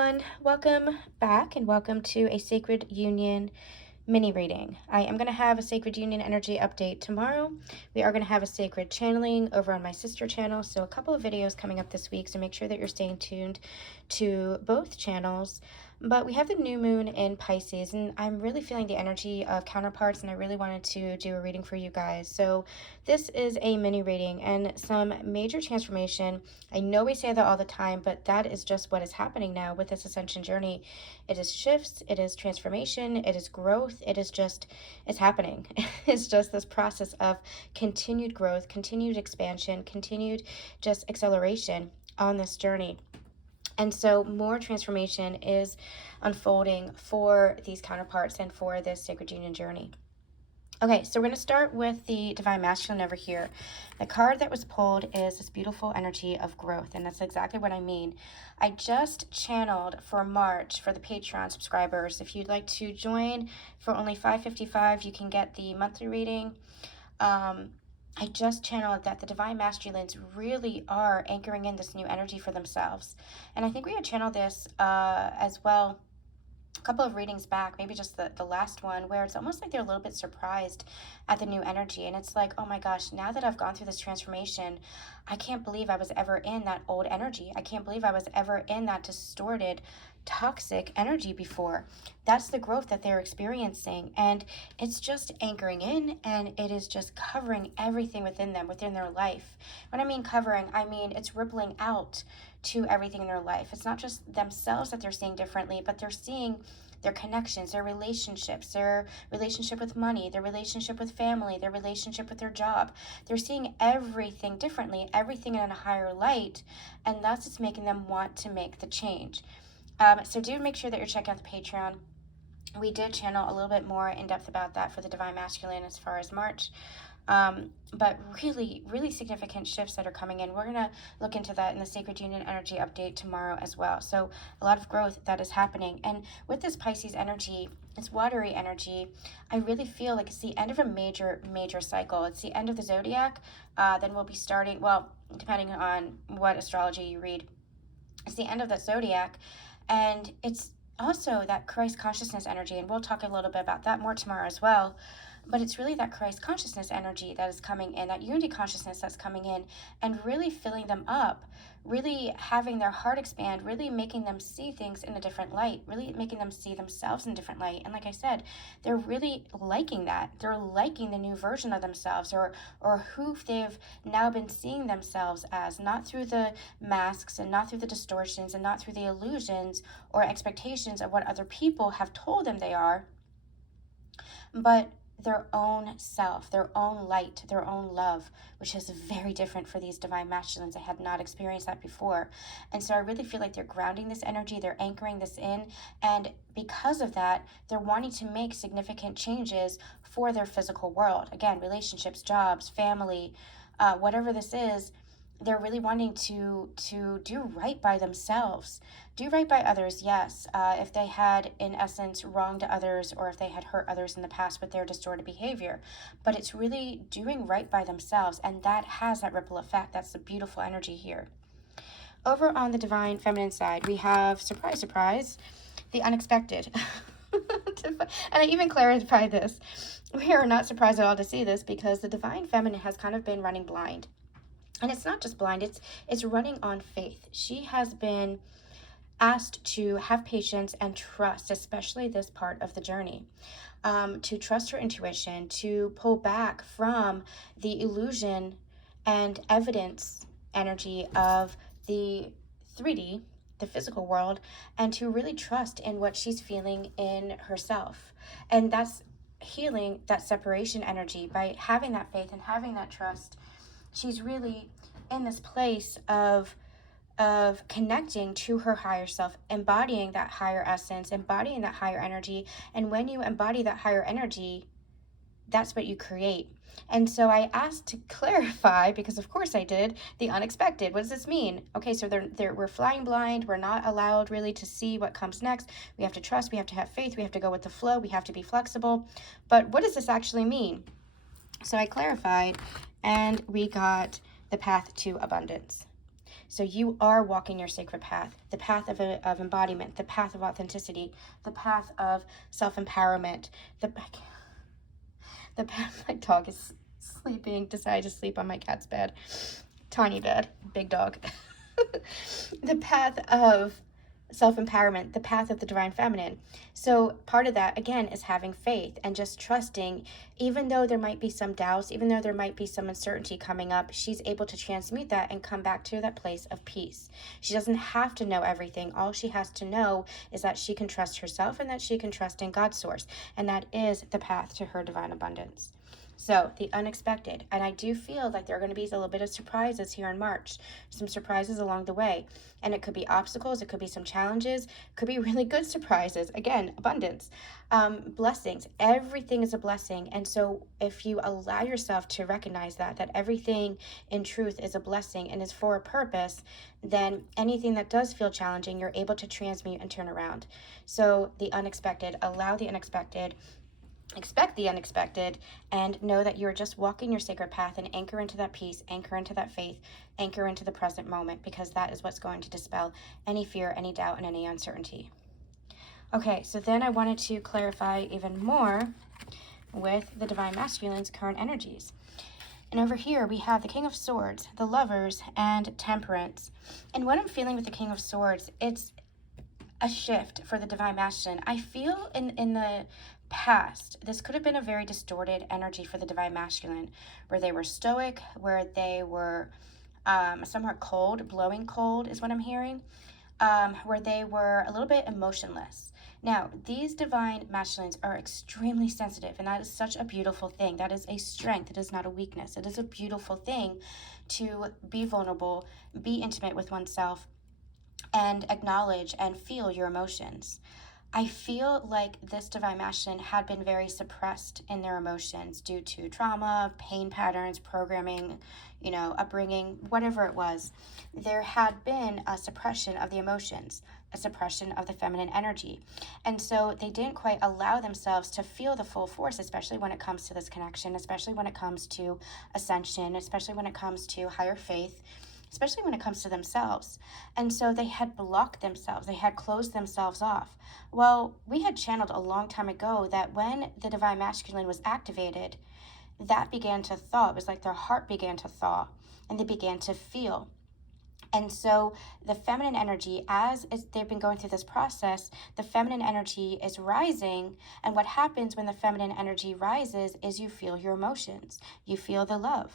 everyone, welcome back and welcome to a Sacred Union mini reading. I am going to have a Sacred Union energy update tomorrow. We are going to have a sacred channeling over on my sister channel, so a couple of videos coming up this week, so make sure that you're staying tuned to both channels. But we have the new moon in Pisces, and I'm really feeling the energy of counterparts, and I really wanted to do a reading for you guys. So this is a mini reading and some major transformation. I know we say that all the time, but that is just what is happening now with this ascension journey. It is shifts, it is transformation, it is growth, it's happening. It's just this process of continued growth, continued expansion, continued just acceleration on this journey. And so more transformation is unfolding for these counterparts and for this Sacred Union journey. Okay, so we're going to start with the Divine Masculine over here. The card that was pulled is this beautiful energy of growth, and that's exactly what I mean. I just channeled for March for the Patreon subscribers. If you'd like to join for only $5.55, you can get the monthly reading. I just channeled that the Divine Masculines really are anchoring in this new energy for themselves. And I think we had channeled this as well a couple of readings back, maybe just the last one, where it's almost like they're a little bit surprised at the new energy. And it's like, oh my gosh, now that I've gone through this transformation, I can't believe I was ever in that old energy. I can't believe I was ever in that distorted, toxic energy before. That's the growth that they're experiencing. And it's just anchoring in, and it is just covering everything within them, within their life. When I mean covering, I mean it's rippling out to everything in their life. It's not just themselves that they're seeing differently, but they're seeing their connections, their relationships, their relationship with money, their relationship with family, their relationship with their job. They're seeing everything differently, everything in a higher light, and that's what's making them want to make the change. So do make sure that you're checking out the Patreon. We did channel a little bit more in depth about that for the Divine Masculine as far as March. But really, really significant shifts that are coming in. We're going to look into that in the Sacred Union energy update tomorrow as well. So a lot of growth that is happening. And with this Pisces energy, it's watery energy. I really feel like it's the end of a major cycle. It's the end of the zodiac. Then we'll be starting, well, depending on what astrology you read, it's the end of the zodiac. And it's also that Christ consciousness energy. And we'll talk a little bit about that more tomorrow as well. But it's really that Christ consciousness energy that is coming in, that unity consciousness that's coming in, and really filling them up, really having their heart expand, really making them see things in a different light, really making them see themselves in a different light. And like I said, they're really liking that. They're liking the new version of themselves, or who they've now been seeing themselves as, not through the masks and not through the distortions and not through the illusions or expectations of what other people have told them they are, but their own self, their own light, their own love, which is very different for these Divine Masculines. I had not experienced that before. And so I really feel like they're grounding this energy, they're anchoring this in, and because of that, they're wanting to make significant changes for their physical world. Again, relationships, jobs, family, whatever this is, they're really wanting to do right by themselves. Do right by others, yes. If they had, in essence, wronged others, or if they had hurt others in the past with their distorted behavior. But it's really doing right by themselves, and that has that ripple effect. That's the beautiful energy here. Over on the Divine Feminine side, we have, surprise, surprise, the unexpected. And I even clarified this. We are not surprised at all to see this, because the Divine Feminine has kind of been running blind. And it's not just blind, it's running on faith. She has been asked to have patience and trust, especially this part of the journey, to trust her intuition, to pull back from the illusion and evidence energy of the 3D, the physical world, and to really trust in what she's feeling in herself. And that's healing that separation energy by having that faith and having that trust. She's really in this place of connecting to her higher self, embodying that higher essence, embodying that higher energy. And when you embody that higher energy, that's what you create. And so I asked to clarify, because of course I did, the unexpected. What does this mean? Okay, so we're flying blind. We're not allowed really to see what comes next. We have to trust. We have to have faith. We have to go with the flow. We have to be flexible. But what does this actually mean? So I clarified, and we got the path to abundance. So you are walking your sacred path, the path of embodiment, the path of authenticity, the path of self-empowerment, the path. My dog is sleeping, decided to sleep on my cat's bed. Tiny bed, big dog. The path of self-empowerment, the path of the divine feminine. So part of that, again, is having faith and just trusting, even though there might be some doubts, even though there might be some uncertainty coming up, she's able to transmute that and come back to that place of peace. She doesn't have to know everything. All she has to know is that she can trust herself and that she can trust in God's source. And that is the path to her divine abundance. So the unexpected, and I do feel like there are going to be a little bit of surprises here in March, some surprises along the way, and it could be obstacles, it could be some challenges, it could be really good surprises, again, abundance, blessings, everything is a blessing. And so if you allow yourself to recognize that everything in truth is a blessing and is for a purpose, then anything that does feel challenging, you're able to transmute and turn around. So the unexpected, allow the unexpected, expect the unexpected, and know that you're just walking your sacred path, and anchor into that peace, anchor into that faith, anchor into the present moment, because that is what's going to dispel any fear, any doubt, and any uncertainty. Okay, so then I wanted to clarify even more with the Divine Masculine's current energies. And over here we have the King of Swords, the Lovers, and Temperance. And what I'm feeling with the King of Swords, it's a shift for the Divine Masculine. I feel in the past, this could have been a very distorted energy for the Divine Masculine, where they were stoic, where they were somewhat cold, blowing cold is what I'm hearing, where they were a little bit emotionless. Now, these Divine Masculines are extremely sensitive, and that is such a beautiful thing. That is a strength. It is not a weakness. It is a beautiful thing to be vulnerable, be intimate with oneself, and acknowledge and feel your emotions. I feel like this Divine Masculine had been very suppressed in their emotions due to trauma, pain patterns, programming, upbringing, whatever it was. There had been a suppression of the emotions, a suppression of the feminine energy. And so they didn't quite allow themselves to feel the full force, especially when it comes to this connection, especially when it comes to ascension, especially when it comes to higher faith, especially when it comes to themselves. And so they had blocked themselves. They had closed themselves off. Well, we had channeled a long time ago that when the Divine Masculine was activated, that began to thaw. It was like their heart began to thaw and they began to feel. And so the feminine energy, as they've been going through this process, the feminine energy is rising. And what happens when the feminine energy rises is you feel your emotions. You feel the love.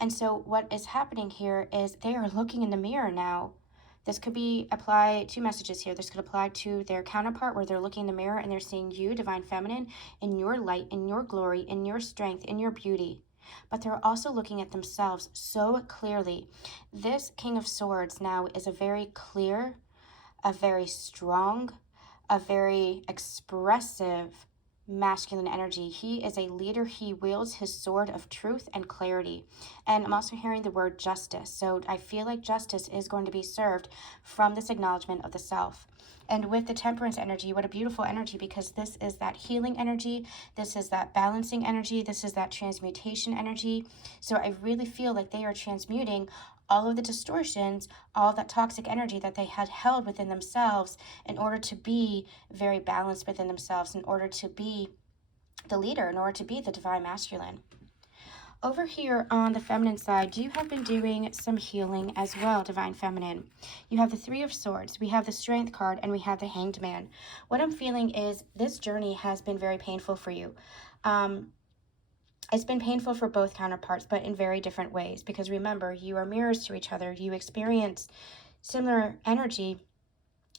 And so what is happening here is they are looking in the mirror now. This could be applied to messages here. This could apply to their counterpart, where they're looking in the mirror and they're seeing you, Divine Feminine, in your light, in your glory, in your strength, in your beauty. But they're also looking at themselves so clearly. This King of Swords now is a very clear, a very strong, a very expressive masculine energy. He is a leader. He wields his sword of truth and clarity. And I'm also hearing the word justice. So I feel like justice is going to be served from this acknowledgement of the self. And with the Temperance energy, what a beautiful energy, because this is that healing energy. This is that balancing energy. This is that transmutation energy. So I really feel like they are transmuting all of the distortions, all of that toxic energy that they had held within themselves in order to be very balanced within themselves, in order to be the leader, in order to be the Divine Masculine. Over here on the feminine side, you have been doing some healing as well, Divine Feminine. You have the Three of Swords, we have the Strength card, and we have the Hanged Man. What I'm feeling is this journey has been very painful for you. It's been painful for both counterparts, but in very different ways. Because remember, you are mirrors to each other. You experience similar energy,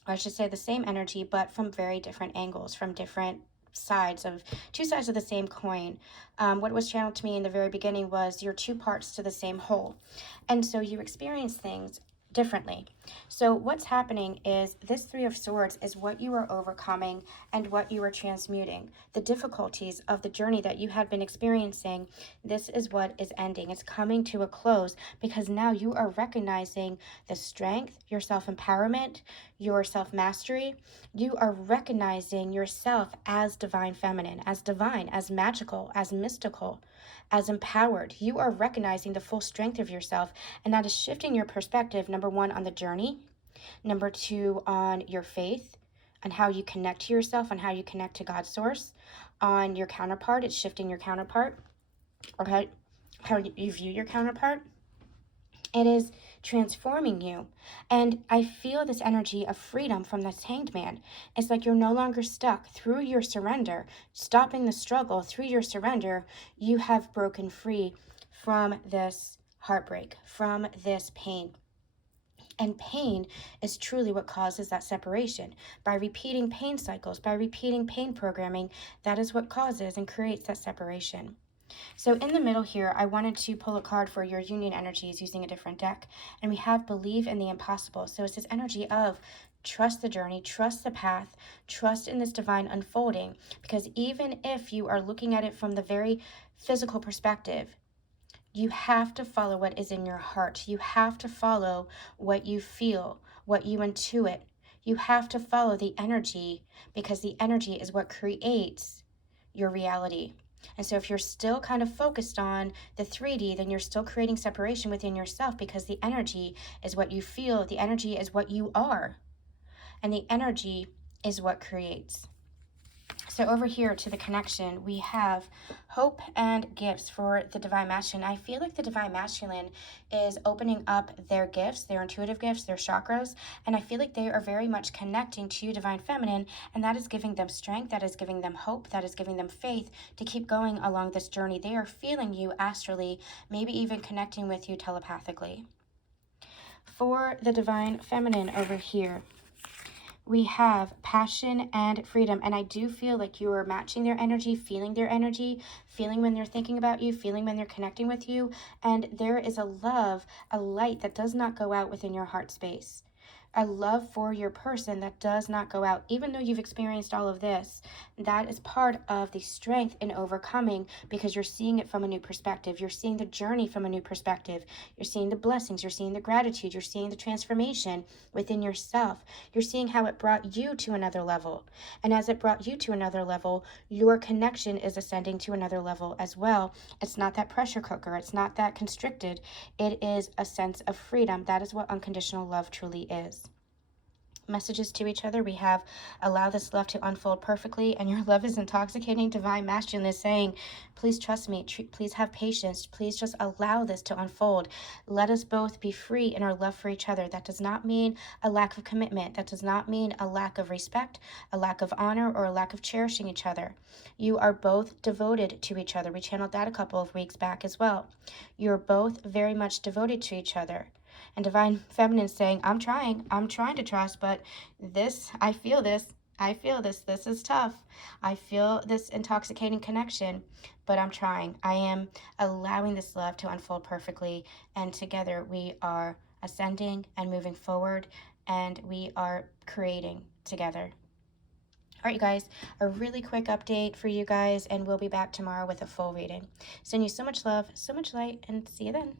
or I should say the same energy, but from very different angles, from different sides of two sides of the same coin. What was channeled to me in the very beginning was you're two parts to the same whole. And so you experience things differently. So what's happening is this Three of Swords is what you are overcoming and what you are transmuting. The difficulties of the journey that you had been experiencing, this is what is ending. It's coming to a close because now you are recognizing the strength, your self-empowerment, your self-mastery. You are recognizing yourself as Divine Feminine, as divine, as magical, as mystical. as empowered. You are recognizing the full strength of yourself, and that is shifting your perspective, number one, on the journey, number two, on your faith, on how you connect to yourself, on how you connect to God's source, on your counterpart. It's shifting your counterpart, or how you view your counterpart. It is transforming you. And I feel this energy of freedom from this hanged man. It's like you're no longer stuck. Through your surrender, stopping the struggle, through your surrender, you have broken free from this heartbreak, from this pain. And pain is truly what causes that separation. By repeating pain cycles, by repeating pain programming, that is what causes and creates that separation. So in the middle here, I wanted to pull a card for your union energies using a different deck. And we have believe in the impossible. So it's this energy of trust the journey, trust the path, trust in this divine unfolding. Because even if you are looking at it from the very physical perspective, you have to follow what is in your heart. You have to follow what you feel, what you intuit. You have to follow the energy, because the energy is what creates your reality. And so if you're still kind of focused on the 3D, then you're still creating separation within yourself, because the energy is what you feel. The energy is what you are. And the energy is what creates. So over here to the connection, we have hope and gifts for the Divine Masculine. I feel like the Divine Masculine is opening up their gifts, their intuitive gifts, their chakras, and I feel like they are very much connecting to Divine Feminine, and that is giving them strength, that is giving them hope, that is giving them faith to keep going along this journey. They are feeling you astrally, maybe even connecting with you telepathically. For the Divine Feminine over here, we have passion and freedom, and I do feel like you are matching their energy, feeling when they're thinking about you, feeling when they're connecting with you, and there is a love, a light that does not go out within your heart space. A love for your person that does not go out. Even though you've experienced all of this, that is part of the strength in overcoming, because you're seeing it from a new perspective. You're seeing the journey from a new perspective. You're seeing the blessings. You're seeing the gratitude. You're seeing the transformation within yourself. You're seeing how it brought you to another level. And as it brought you to another level, your connection is ascending to another level as well. It's not that pressure cooker. It's not that constricted. It is a sense of freedom. That is what unconditional love truly is. Messages to each other, we have allow this love to unfold perfectly, and your love is intoxicating. Divine Masculine is saying, please trust me, please have patience, please just allow this to unfold. Let us both be free in our love for each other. That does not mean a lack of commitment. That does not mean a lack of respect, a lack of honor, or a lack of cherishing each other. You are both devoted to each other. We channeled that a couple of weeks back as well. You're both very much devoted to each other. And Divine Feminine saying, I'm trying to trust, but I feel this, this is tough. I feel this intoxicating connection, but I'm trying. I am allowing this love to unfold perfectly, and together we are ascending and moving forward, and we are creating together. All right, you guys, a really quick update for you guys, and we'll be back tomorrow with a full reading. Send you so much love, so much light, and see you then.